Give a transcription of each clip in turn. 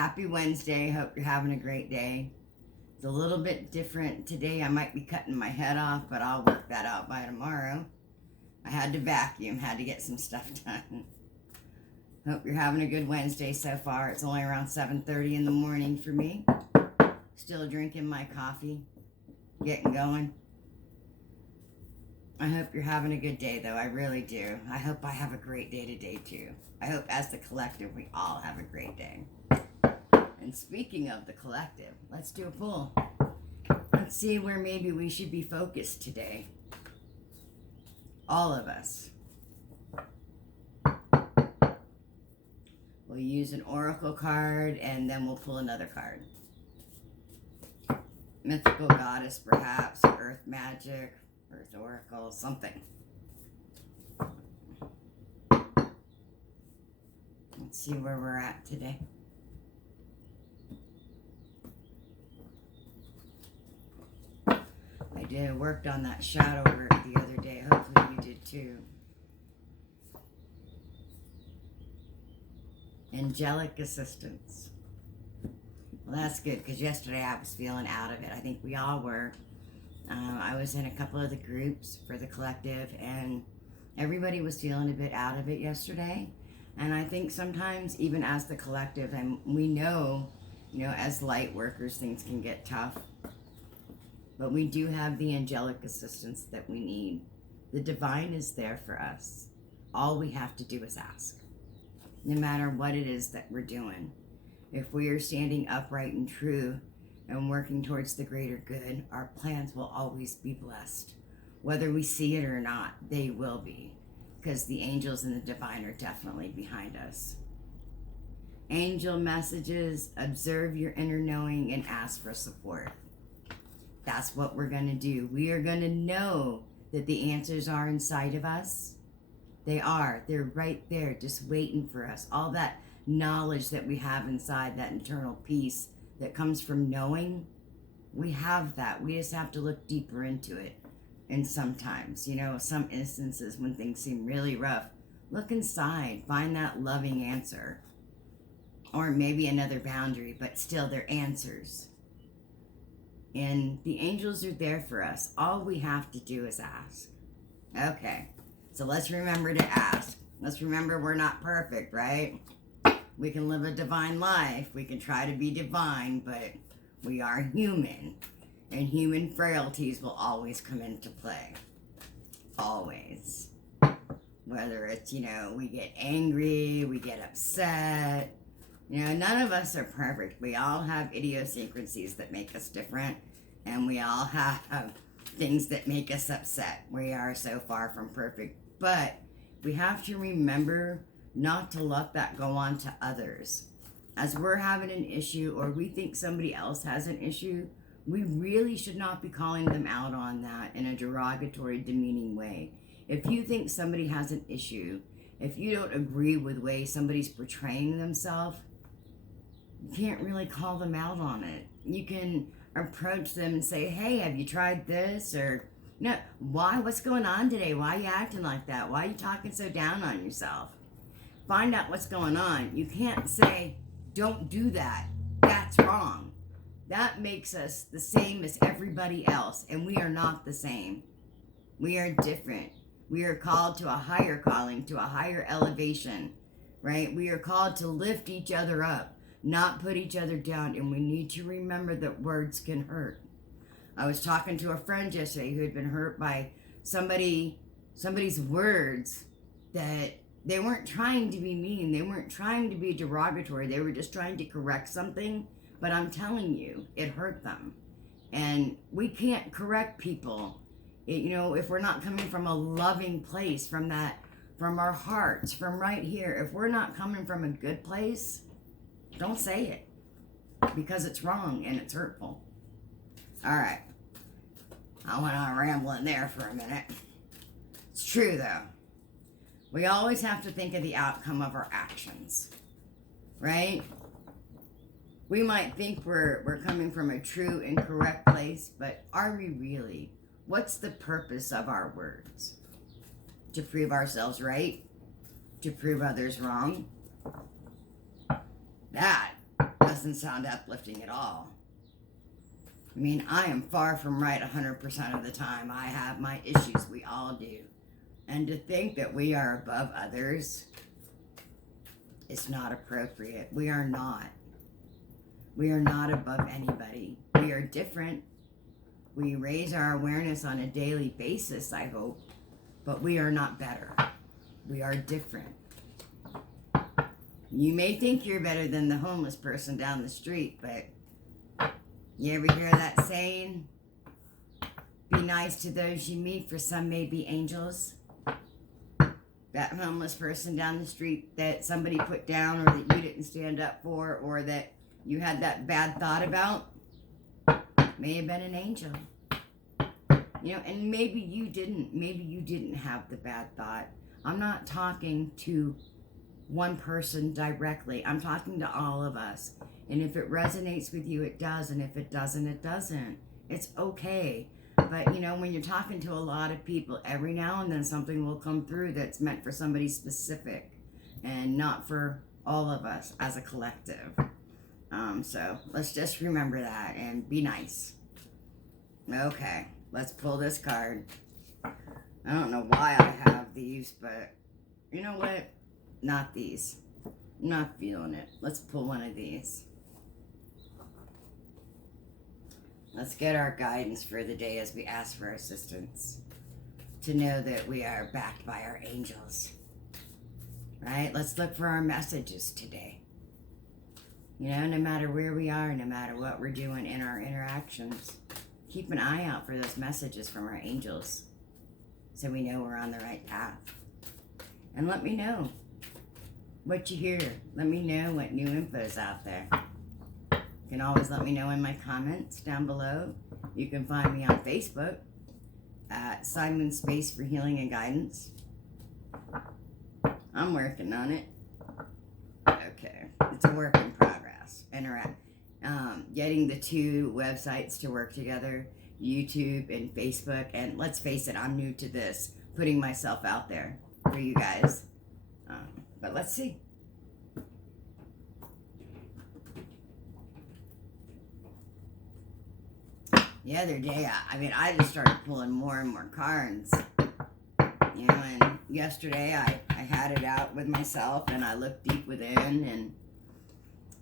Happy Wednesday. Hope you're having a great day. It's a little bit different today. I might be cutting my head off, but I'll work that out by tomorrow. I had to vacuum, had to get some stuff done. Hope you're having a good Wednesday so far. It's only around 7:30 in the morning for me. Still drinking my coffee, getting going. I hope you're having a good day, though. I really do. I hope I have a great day today, too. I hope as the collective, we all have a great day. And speaking of the collective, let's do a pull. Let's see where maybe we should be focused today. All of us. We'll use an oracle card, and then we'll pull another card. Mythical goddess, perhaps, earth magic, earth oracle, something. Let's see where we're at today. I worked on that shadow work the other day. Hopefully you did too. Angelic assistance. Well, that's good, because yesterday I was feeling out of it. I think we all were. I was in a couple of the groups for the collective, and everybody was feeling a bit out of it yesterday. And I think sometimes, even as the collective, and we know, as light workers, things can get tough. But we do have the angelic assistance that we need. The divine is there for us. All we have to do is ask. No matter what it is that we're doing. If we are standing upright and true and working towards the greater good, our plans will always be blessed. Whether we see it or not, they will be. Because the angels and the divine are definitely behind us. Angel messages, observe your inner knowing and ask for support. That's what we're going to do. We are going to know that the answers are inside of us. They are. They're right there, just waiting for us. All that knowledge that we have inside, that internal peace that comes from knowing, we have that. We just have to look deeper into it. And sometimes, some instances when things seem really rough, look inside, find that loving answer. Or maybe another boundary, but still they're answers. And the angels are there for us. All we have to do is ask. Okay, so let's remember to ask. Let's remember we're not perfect, right? We can live a divine life. We can try to be divine, but we are human. And human frailties will always come into play. Always. Whether it's, we get angry, we get upset. None of us are perfect. We all have idiosyncrasies that make us different, and we all have things that make us upset. We are so far from perfect, but we have to remember not to let that go on to others. As we're having an issue, or we think somebody else has an issue, we really should not be calling them out on that in a derogatory, demeaning way. If you think somebody has an issue, if you don't agree with the way somebody's portraying themselves, you can't really call them out on it. You can approach them and say, hey, have you tried this? Or, no, why? What's going on today? Why are you acting like that? Why are you talking so down on yourself? Find out what's going on. You can't say, don't do that. That's wrong. That makes us the same as everybody else, and we are not the same. We are different. We are called to a higher calling, to a higher elevation, right? We are called to lift each other up, not put each other down, and we need to remember that words can hurt. I was talking to a friend yesterday who had been hurt by somebody's words, that they weren't trying to be mean, they weren't trying to be derogatory, they were just trying to correct something, but I'm telling you, it hurt them. And we can't correct people, if we're not coming from a loving place, from our hearts, from right here. If we're not coming from a good place, don't say it, because it's wrong and it's hurtful. All right. I went on rambling there for a minute. It's true, though. We always have to think of the outcome of our actions, right? We might think we're coming from a true and correct place, but are we really? What's the purpose of our words? To prove ourselves right? To prove others wrong? That doesn't sound uplifting at all. I mean, I am far from right 100% of the time. I have my issues. We all do. And to think that we are above others is not appropriate. We are not. We are not above anybody. We are different. We raise our awareness on a daily basis, I hope. But we are not better. We are different. You may think you're better than the homeless person down the street, but you ever hear that saying? Be nice to those you meet, for some may be angels. That homeless person down the street that somebody put down, or that you didn't stand up for, or that you had that bad thought about, may have been an angel. You know, and maybe you didn't have the bad thought. I'm not talking to one person directly. I'm talking to all of us. And if it resonates with you, it does. And if it doesn't, it doesn't. It's okay. But, you know, when you're talking to a lot of people, every now and then something will come through that's meant for somebody specific and not for all of us as a collective. So let's just remember that and be nice. Okay, let's pull this card. I don't know why I have these, but you know what? Not these. I'm not feeling it. Let's pull one of these. Let's get our guidance for the day as we ask for assistance. To know that we are backed by our angels. Right? Let's look for our messages today. You know, no matter where we are, no matter what we're doing in our interactions, keep an eye out for those messages from our angels so we know we're on the right path. And let me know what you hear. Let me know what new info is out there. You can always let me know in my comments down below. You can find me on Facebook at Simon Space for Healing and Guidance. I'm working on it. Okay, it's a work in progress. Getting the two websites to work together, YouTube and Facebook. And let's face it, I'm new to this, putting myself out there for you guys. But let's see. The other day, I just started pulling more and more cards. You know, and yesterday I had it out with myself and I looked deep within and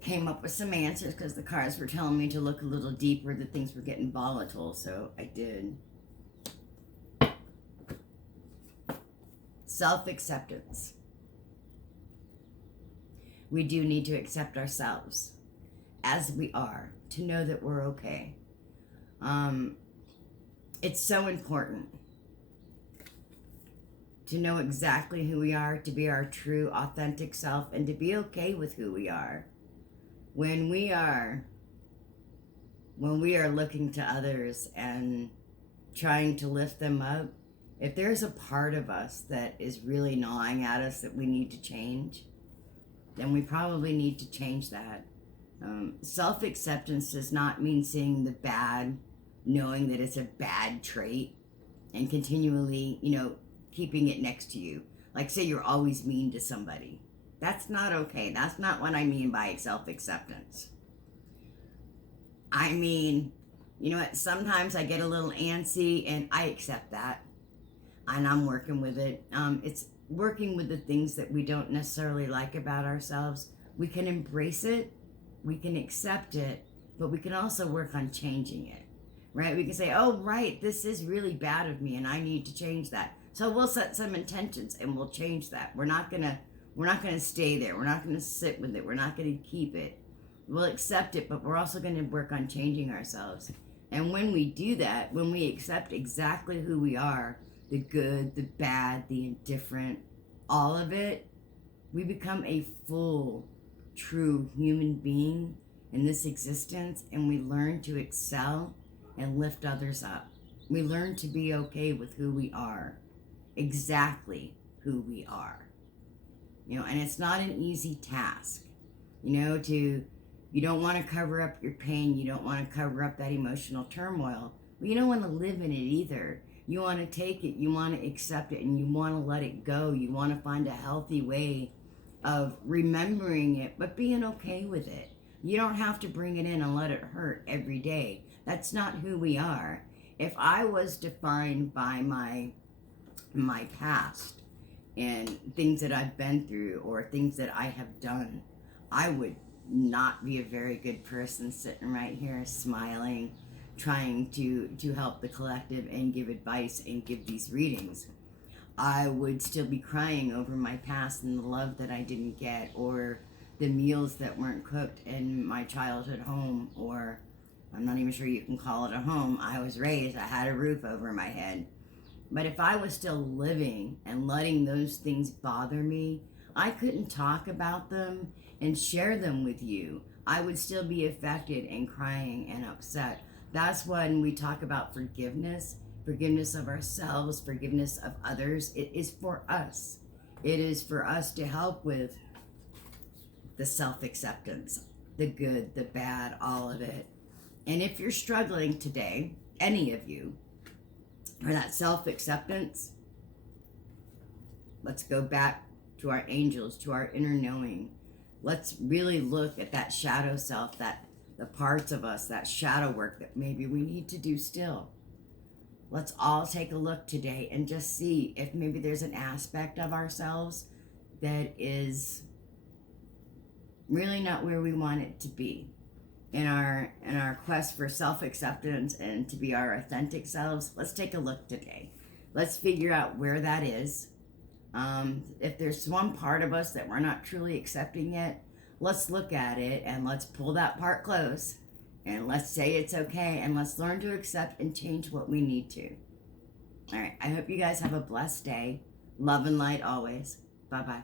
came up with some answers because the cards were telling me to look a little deeper, that things were getting volatile, so I did. Self-acceptance. We do need to accept ourselves as we are, to know that we're okay. It's so important to know exactly who we are, to be our true, authentic self, and to be okay with who we are. When we are looking to others and trying to lift them up, if there's a part of us that is really gnawing at us that we need to change, then we probably need to change that. Self-acceptance does not mean seeing the bad, knowing that it's a bad trait, and continually, keeping it next to you. Like, say you're always mean to somebody. That's not okay. That's not what I mean by self-acceptance. I mean, you know what? Sometimes I get a little antsy and I accept that. And I'm working with it. It's working with the things that we don't necessarily like about ourselves. We can embrace it. We can accept it. But we can also work on changing it. Right? We can say, oh, right, this is really bad of me and I need to change that. So we'll set some intentions and we'll change that. We're not gonna stay there. We're not gonna sit with it. We're not gonna keep it. We'll accept it, but we're also gonna work on changing ourselves. And when we do that, when we accept exactly who we are, the good, the bad, the indifferent, all of it, we become a full, true human being in this existence, and we learn to excel and lift others up. We learn to be okay with who we are, exactly who we are. And it's not an easy task, you don't want to cover up your pain. You don't want to cover up that emotional turmoil. But you don't want to live in it either. You want to take it, you want to accept it, and you want to let it go. You want to find a healthy way of remembering it, but being okay with it. You don't have to bring it in and let it hurt every day. That's not who we are. If I was defined by my past and things that I've been through or things that I have done, I would not be a very good person sitting right here smiling, trying to help the collective and give advice and give these readings. I would still be crying over my past and the love that I didn't get, or the meals that weren't cooked in my childhood home, or I'm not even sure you can call it a home. I was raised, I had a roof over my head. But if I was still living and letting those things bother me, I couldn't talk about them and share them with you. I would still be affected and crying and upset. That's when we talk about forgiveness, forgiveness of ourselves, forgiveness of others. It is for us. It is for us to help with the self-acceptance, the good, the bad, all of it. And if you're struggling today, any of you, for that self-acceptance, let's go back to our angels, to our inner knowing. Let's really look at that shadow self, that the parts of us, that shadow work that maybe we need to do still. Let's all take a look today and just see if maybe there's an aspect of ourselves that is really not where we want it to be. In our quest for self-acceptance and to be our authentic selves, let's take a look today. Let's figure out where that is. If there's one part of us that we're not truly accepting yet, let's look at it and let's pull that part close and let's say it's okay and let's learn to accept and change what we need to. All right, I hope you guys have a blessed day. Love and light always. Bye-bye.